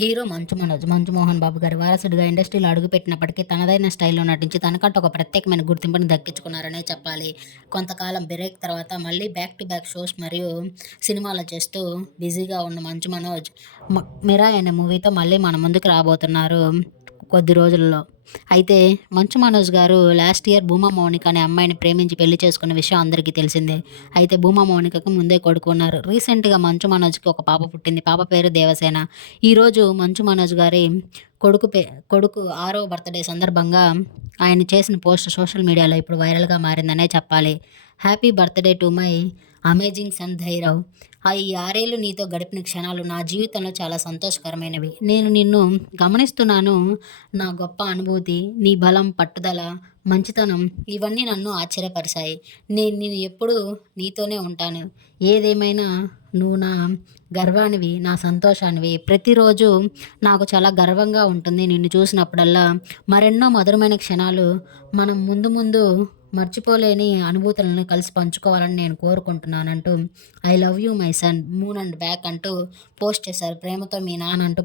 Hero Manchu Manoj. మంచు మోహన్ బాబు గారి వారసుడిగా ఇండస్ట్రీలో అడుగుపెట్టినప్పటికీ తనదైన స్టైల్లో నటించి తనకంటూ ఒక ప్రత్యేకమైన గుర్తింపుని దక్కించుకున్నారనే చెప్పాలి. కొంతకాలం బ్రేక్ తర్వాత మళ్ళీ బ్యాక్ టు బ్యాక్ షోస్ మరియు సినిమాలు చేస్తూ బిజీగా ఉన్న మంచు మనోజ్ మిరా అనే మూవీతో మళ్ళీ మన ముందుకు రాబోతున్నారు. కొద్ది రోజుల్లో. అయితే మంచు మనోజ్ గారు లాస్ట్ ఇయర్ భూమా మౌనిక అనే అమ్మాయిని ప్రేమించి పెళ్ళి చేసుకున్న విషయం అందరికీ తెలిసిందే. అయితే భూమా మౌనికకు ముందే కొడుకున్నారు రీసెంట్గా మంచు మనోజ్కి ఒక పాప పుట్టింది. పాప పేరు దేవసేన. ఈరోజు మంచు మనోజ్ గారి కొడుకు పే కొడుకు ఆరో బర్త్డే సందర్భంగా ఆయన చేసిన పోస్ట్ సోషల్ మీడియాలో ఇప్పుడు వైరల్గా మారిందనే చెప్పాలి. Happy birthday to my amazing son Dhairav ఆ ఈ ఆరేళ్ళు నీతో గడిపిన క్షణాలు నా జీవితంలో చాలా సంతోషకరమైనవి. నేను నిన్ను గమనిస్తున్నాను. నా గొప్ప అనుభూతి నీ బలం పట్టుదల మంచితనం ఇవన్నీ నన్ను ఆశ్చర్యపరిచాయి. నేను నేను ఎప్పుడూ నీతోనే ఉంటాను. ఏదేమైనా నువ్వు నా గర్వానివి నా సంతోషానివి. ప్రతిరోజు నాకు చాలా గర్వంగా ఉంటుంది. నిన్ను చూసినప్పుడల్లా మరెన్నో మధురమైన క్షణాలు మనం ముందు ముందు మర్చిపోలేని అనుభూతులను కలిసి పంచుకోవాలని నేను కోరుకుంటున్నానంటూ I love you my son moon and back అంటూ పోస్ట్ చేశారు ప్రేమతో మీ నాన్న అంటూ